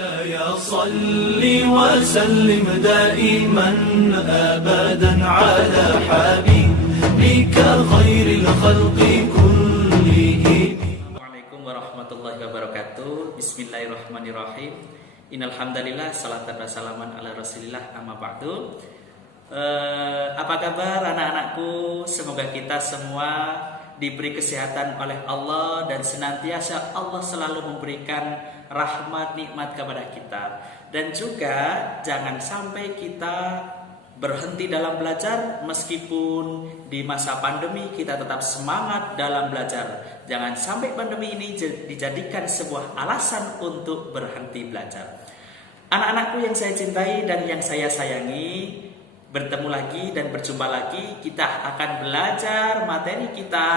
مولاي صل وسلم دائما أبدا على حبيبك خير الخلق كلهم. Assalamualaikum warahmatullahi wabarakatuh. Bismillahirrahmanirrahim. Innalhamdalillah, salatan wassalaman ala rasulillah, amma ba'du. Apa kabar anak-anakku? Semoga kita semua diberi kesehatan oleh Allah dan senantiasa Allah selalu memberikan rahmat nikmat kepada kita. Dan juga jangan sampai kita berhenti dalam belajar, meskipun di masa pandemi kita tetap semangat dalam belajar. Jangan sampai pandemi ini dijadikan sebuah alasan untuk berhenti belajar. Anak-anakku yang saya cintai dan yang saya sayangi, bertemu lagi dan berjumpa lagi. Kita akan belajar materi kita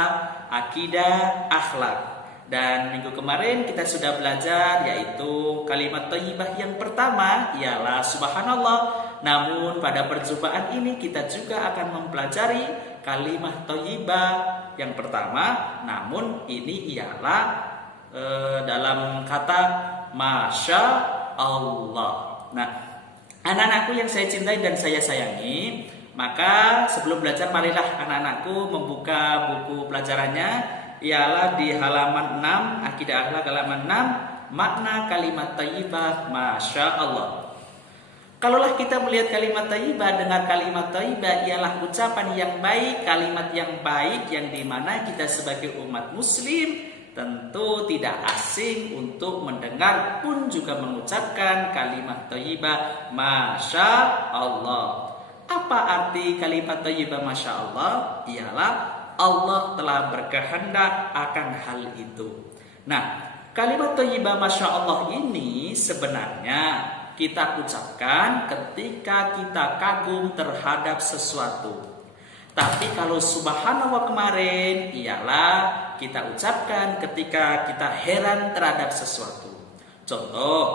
akidah akhlak. Dan minggu kemarin kita sudah belajar yaitu kalimat thayyibah yang pertama ialah subhanallah. Namun pada perjumpaan ini kita juga akan mempelajari kalimat thayyibah yang pertama, namun ini ialah dalam kata masya Allah. Nah, anak-anakku yang saya cintai dan saya sayangi, maka sebelum belajar marilah anak-anakku membuka buku pelajarannya, ialah di halaman 6, akidah akhlak halaman 6, makna kalimat thayyibah masya Allah. Kalaulah kita melihat kalimat thayyibah, dengar kalimat thayyibah ialah ucapan yang baik, kalimat yang baik yang dimana kita sebagai umat muslim tentu tidak asing untuk mendengar pun juga mengucapkan kalimat thayyibah masya Allah. Apa arti kalimat thayyibah masya Allah? Ialah Allah telah berkehendak akan hal itu. Nah, kalimat thayyibah masya Allah ini sebenarnya kita ucapkan ketika kita kagum terhadap sesuatu. Tapi kalau subhanallah kemarin ialah kita ucapkan ketika kita heran terhadap sesuatu. Contoh,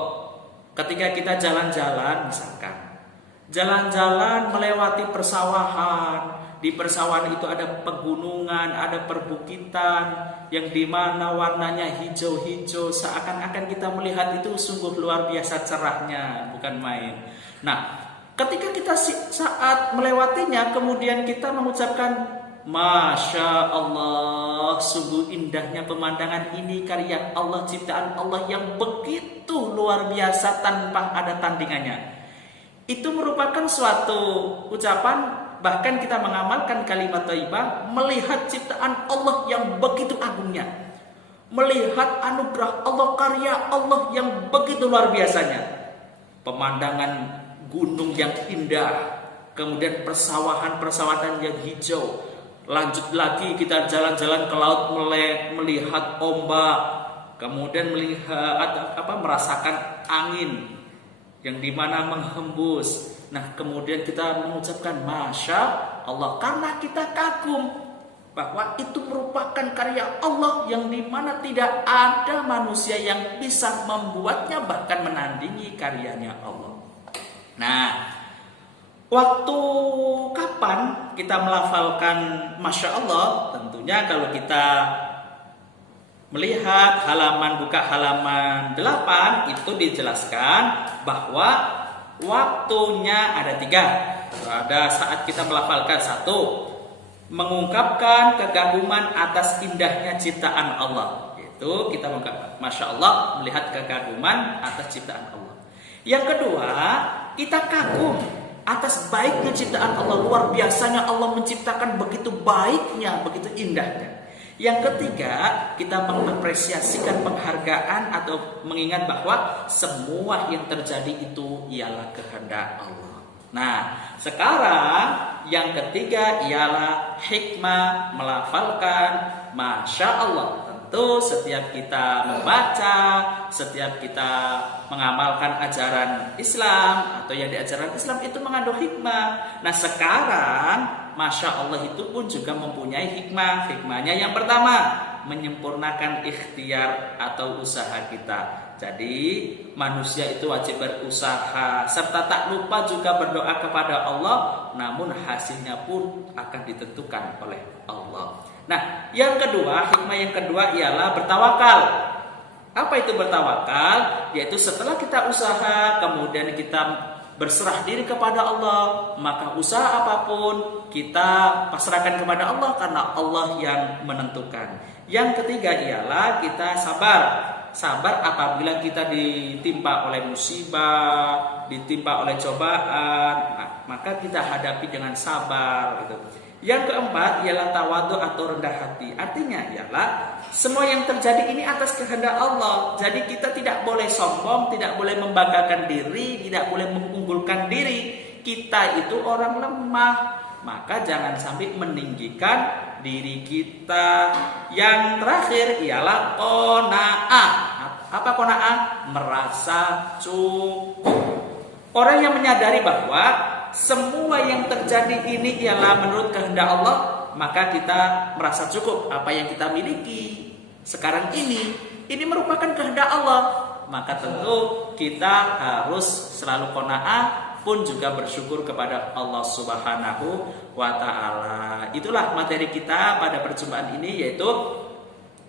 ketika kita jalan-jalan misalkan, jalan-jalan melewati persawahan. Di persawahan itu ada pegunungan, ada perbukitan yang dimana warnanya hijau-hijau, seakan-akan kita melihat itu sungguh luar biasa cerahnya, bukan main. Nah, ketika kita saat melewatinya, kemudian kita mengucapkan masya Allah, sungguh indahnya pemandangan ini, karya Allah, ciptaan Allah yang begitu luar biasa tanpa ada tandingannya. Itu merupakan suatu ucapan. Bahkan kita mengamalkan kalimat thayyibah melihat ciptaan Allah yang begitu agungnya, melihat anugerah Allah, karya Allah yang begitu luar biasanya, pemandangan gunung yang indah, kemudian persawahan yang hijau. Lanjut lagi kita jalan-jalan ke laut melihat ombak, kemudian melihat merasakan angin yang dimana menghembus. Nah, kemudian kita mengucapkan masya Allah karena kita kagum bahwa itu merupakan karya Allah yang dimana tidak ada manusia yang bisa membuatnya bahkan menandingi karyanya Allah. Nah, waktu kapan kita melafalkan masya Allah? Tentunya kalau kita melihat buka halaman 8 itu dijelaskan bahwa waktunya ada 3. Ada saat kita melafalkan 1, mengungkapkan kekaguman atas indahnya ciptaan Allah. Itu kita mengungkapkan masya Allah, melihat kekaguman atas ciptaan Allah. Yang kedua, kita kagum atas baiknya ciptaan Allah. Luar biasanya Allah menciptakan begitu baiknya, begitu indahnya. Yang ketiga, kita mengapresiasikan penghargaan atau mengingat bahwa semua yang terjadi itu ialah kehendak Allah. Nah, sekarang yang ketiga ialah hikmah melafalkan masya Allah. Tentu setiap kita membaca, setiap kita mengamalkan ajaran Islam atau yang diajaran Islam itu mengandung hikmah. Nah, sekarang masya Allah itu pun juga mempunyai hikmah. Hikmahnya yang pertama, menyempurnakan ikhtiar atau usaha kita. Jadi manusia itu wajib berusaha serta tak lupa juga berdoa kepada Allah, namun hasilnya pun akan ditentukan oleh Allah. Nah, yang kedua, hikmah yang kedua ialah bertawakal. Apa itu bertawakal? Yaitu setelah kita usaha, kemudian kita berserah diri kepada Allah, maka usaha apapun kita pasrahkan kepada Allah karena Allah yang menentukan. Yang ketiga ialah kita sabar. Sabar apabila kita ditimpa oleh musibah, ditimpa oleh cobaan, maka kita hadapi dengan sabar gitu. Yang keempat ialah tawadhu atau rendah hati. Artinya ialah semua yang terjadi ini atas kehendak Allah. Jadi kita tidak boleh sombong, tidak boleh membanggakan diri, tidak boleh mengunggulkan diri. Kita itu orang lemah, maka jangan sampai meninggikan diri kita. Yang terakhir ialah qanaah. Apa qanaah? Merasa cukup. Orang yang menyadari bahwa semua yang terjadi ini ialah menurut kehendak Allah, maka kita merasa cukup apa yang kita miliki sekarang ini merupakan kehendak Allah, maka tentu kita harus selalu qanaah pun juga bersyukur kepada Allah Subhanahu wa taala. Itulah materi kita pada perjumpaan ini, yaitu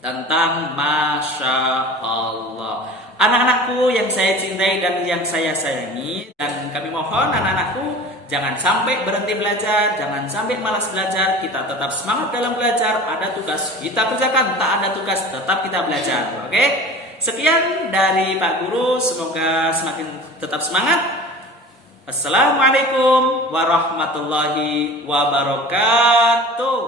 tentang Masya Allah. Anak-anakku yang saya cintai dan yang saya sayangi, dan kami mohon anak-anakku jangan sampai berhenti belajar, jangan sampai malas belajar. Kita tetap semangat dalam belajar. Ada tugas kita kerjakan, tak ada tugas tetap kita belajar. Oke? Sekian dari Pak Guru, semoga semakin tetap semangat. Assalamualaikum warahmatullahi wabarakatuh.